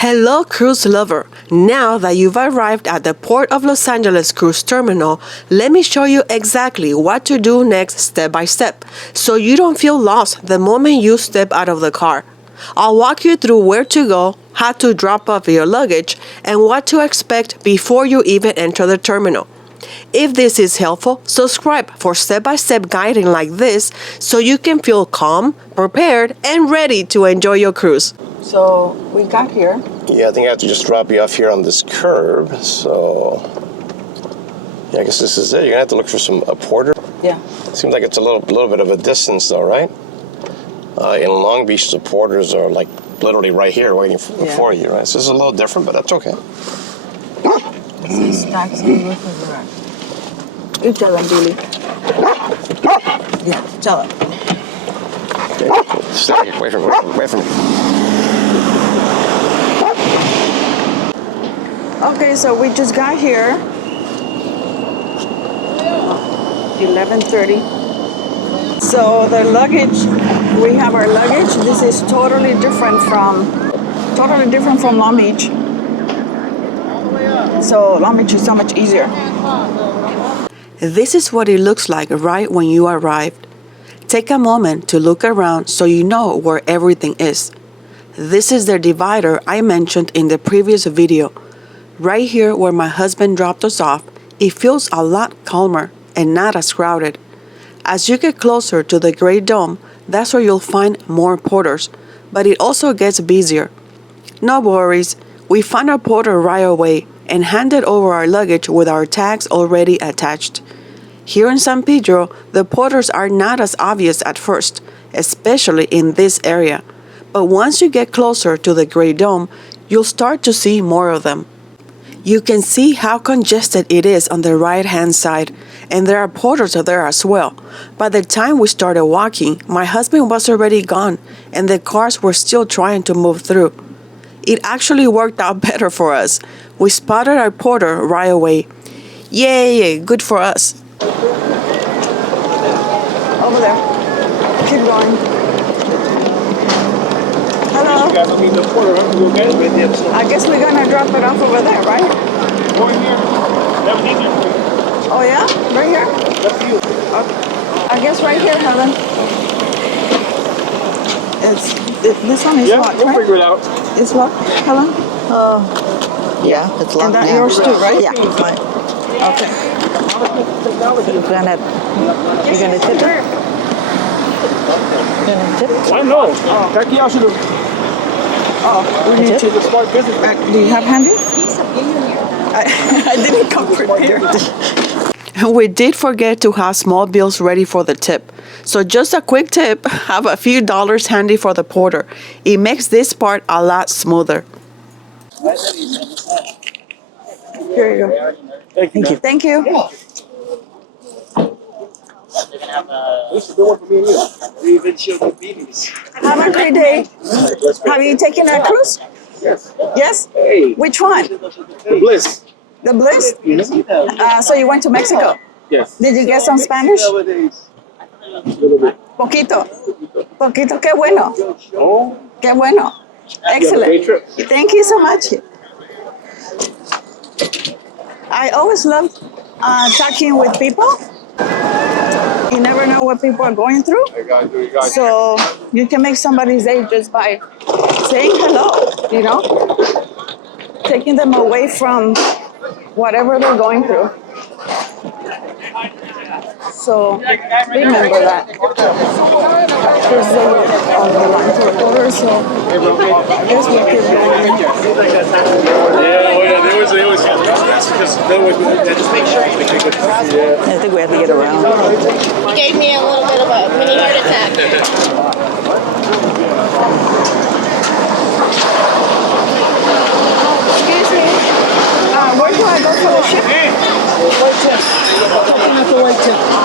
Hello, cruise lover! Now that you've arrived at the Port of Los Angeles Cruise Terminal, let me show you exactly what to do next step by step, so you don't feel lost the moment you step out of the car. I'll walk you through where to go, how to drop off your luggage, and what to expect before you even enter the terminal. If this is helpful, subscribe for step-by-step guiding like this so you can feel calm, prepared, and ready to enjoy your cruise. So we got here. Yeah, I think I have to just drop you off here on this curb. So, yeah, I guess this is it. You're gonna have to look for a porter. Yeah. Seems like it's a little bit of a distance, though, right? In Long Beach, the porters are like literally right here waiting for you, right? So this is a little different, but that's okay. You tell them, Julie. Yeah, tell them. Okay, stay away from me. Okay, so we just got here. 11:30. So the luggage, we have our luggage. This is totally different from Long Beach. So Long Beach is so much easier. This is what it looks like right when you arrived. Take a moment to look around so you know where everything is. This is the divider I mentioned in the previous video. Right here where my husband dropped us off, it feels a lot calmer and not as crowded. As you get closer to the Great Dome, that's where you'll find more porters, but it also gets busier. No worries, we found a porter right away and handed over our luggage with our tags already attached. Here in San Pedro, the porters are not as obvious at first, especially in this area. But once you get closer to the Great Dome, you'll start to see more of them. You can see how congested it is on the right-hand side, and there are porters there as well. By the time we started walking, my husband was already gone, and the cars were still trying to move through. It actually worked out better for us. We spotted our porter right away. Yay, good for us. Over there. Keep going. Hello. I guess we're gonna drop it off over there, right? Oh yeah? Right here? I guess right here, Helen. This one is locked, right? We'll figure it out. It's locked, Helen? Yeah, it's locked And that now. yours too, right? Yeah, mine. Okay. You're gonna tip it? Gonna tip? I know. Carry-Ons should have. We need to. It's a smart business. Do you have handy? I didn't come prepared. We did forget to have small bills ready for the tip. So just a quick tip, have a few dollars handy for the porter. It makes this part a lot smoother. Here you go. Thank you. Thank you. This is the one for me and you. We even showed the babies. Have a great day. Have you taken a cruise? Yes. Yes? Hey. Which one? The Bliss. The Bliss? So you went to Mexico? Yes. Did you get some Spanish? A little bit. Poquito. Poquito. Qué bueno. Oh. Qué bueno. Excellent. Great trip. Thank you so much. I always love talking with people. You never know what people are going through. So you can make somebody's day just by saying hello, you know? Taking them away from whatever they're going through. So remember that. There's the line for orders, so I guess we keep going. Yeah, they always just make sure you make a good I think we have to get around. He gave me a little bit of a mini heart attack. Excuse me. Where do I go for the ship?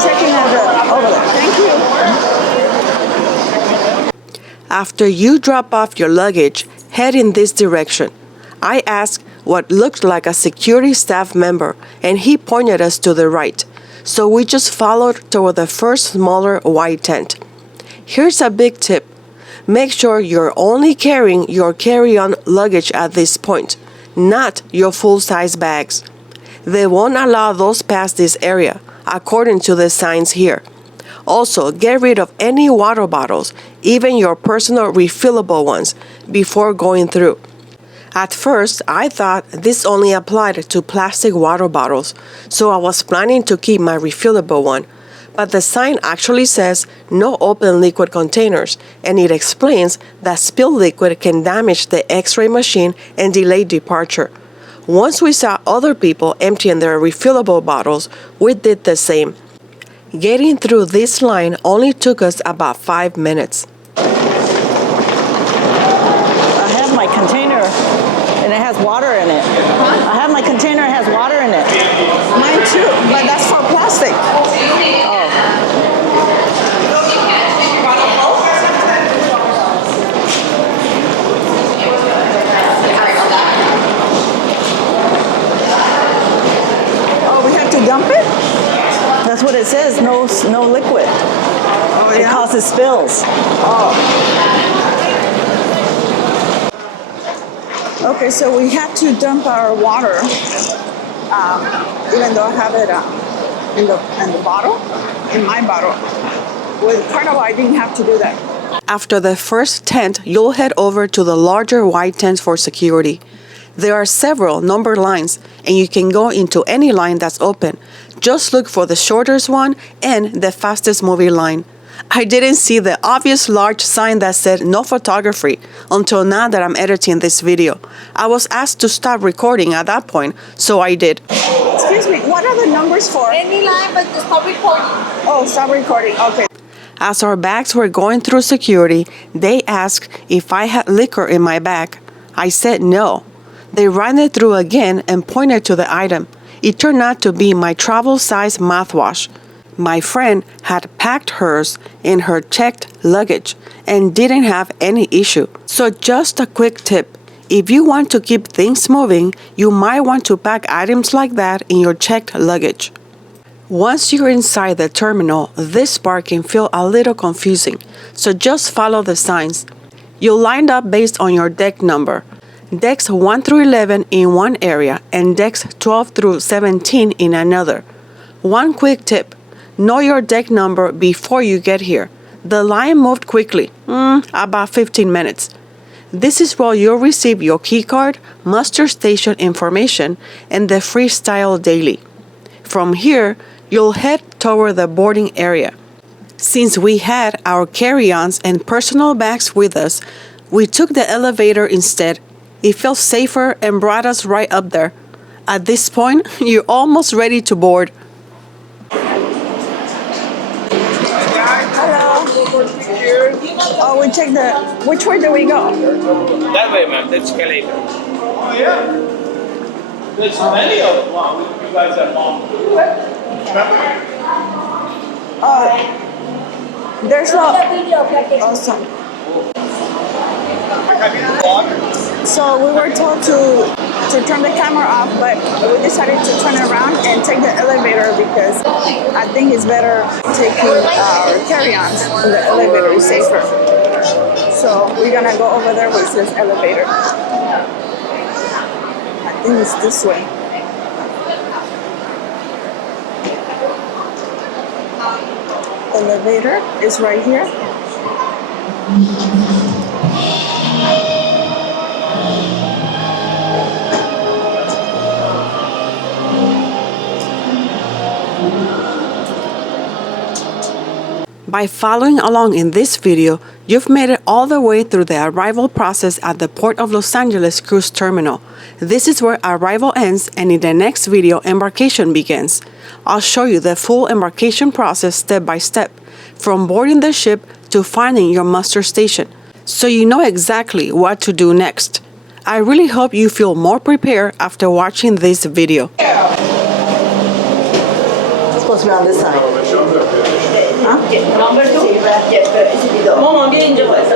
Checking out over there. Thank you. After you drop off your luggage, head in this direction. I asked what looked like a security staff member, and he pointed us to the right. So we just followed toward the first smaller white tent. Here's a big tip. Make sure you're only carrying your carry-on luggage at this point, not your full-size bags. They won't allow those past this area, according to the signs here. Also, get rid of any water bottles, even your personal refillable ones, before going through. At first, I thought this only applied to plastic water bottles, so I was planning to keep my refillable one. But the sign actually says no open liquid containers, and it explains that spilled liquid can damage the X-ray machine and delay departure. Once we saw other people emptying their refillable bottles, we did the same. Getting through this line only took us about 5 minutes. I have my container, and it has water in it. I have my container, it has water in it. Mine too, but that's for plastic. Oh, we have to dump it? That's what it says, no liquid. Oh, It causes spills. Okay, so we had to dump our water, even though I have it in the bottle, in my bottle. With Carnival, I didn't have to do that. After the first tent, you'll head over to the larger white tent for security. There are several numbered lines, and you can go into any line that's open. Just look for the shortest one and the fastest moving line. I didn't see the obvious large sign that said no photography until now that I'm editing this video. I was asked to stop recording at that point, so I did. Excuse me, what are the numbers for? Any line, but just stop recording. Oh, stop recording, okay. As our bags were going through security, they asked if I had liquor in my bag. I said no. They ran it through again and pointed to the item. It turned out to be my travel-size mouthwash. My friend had packed hers in her checked luggage and didn't have any issue. So just a quick tip. If you want to keep things moving, you might want to pack items like that in your checked luggage. Once you're inside the terminal, this part can feel a little confusing, so just follow the signs. You'll line up based on your deck number. Decks 1 through 11 in one area and decks 12 through 17 in another. One quick tip. Know your deck number before you get here. The line moved quickly, about 15 minutes. This is where you'll receive your keycard, muster station information, and the freestyle daily. From here, you'll head toward the boarding area. Since we had our carry-ons and personal bags with us, we took the elevator instead. It felt safer and brought us right up there. At this point, you're almost ready to board. Hello. Oh, we take which way do we go? That way, ma'am. That's escalator. Oh, yeah. There's many of them. Wow, you guys are long. There's no. Awesome. So we were told to turn the camera off, but we decided to turn it around and take the elevator because I think it's better taking our carry-ons and the elevator is safer. So we're gonna go over there where it says elevator. I think it's this way. Elevator is right here. By following along in this video, you've made it all the way through the arrival process at the Port of Los Angeles Cruise Terminal. This is where arrival ends, and in the next video, embarkation begins. I'll show you the full embarkation process step by step, from boarding the ship to finding your muster station, so you know exactly what to do next. I really hope you feel more prepared after watching this video. It's supposed to be on this side. Number 2? ماما بیا اینجا وایسا.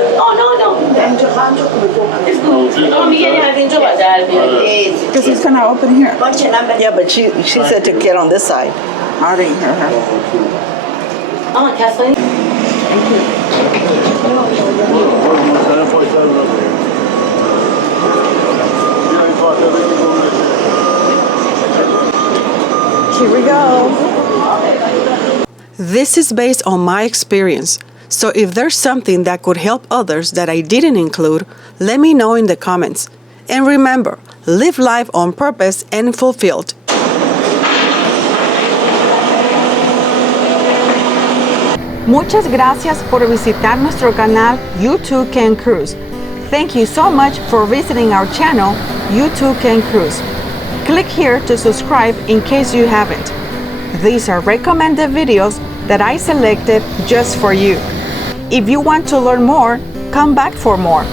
Because it's kind of open here. Yeah, but she said to get on this side. I didn't hear her. کسایی Thank you. Here we go. This is based on my experience, so if there's something that could help others that I didn't include, let me know in the comments. And remember, live life on purpose and fulfilled. Muchas gracias por visitar nuestro canal You Too Can Cruise. Thank you so much for visiting our channel You Too Can Cruise. Click here to subscribe in case you haven't. These are recommended videos that I selected just for you. If you want to learn more, come back for more.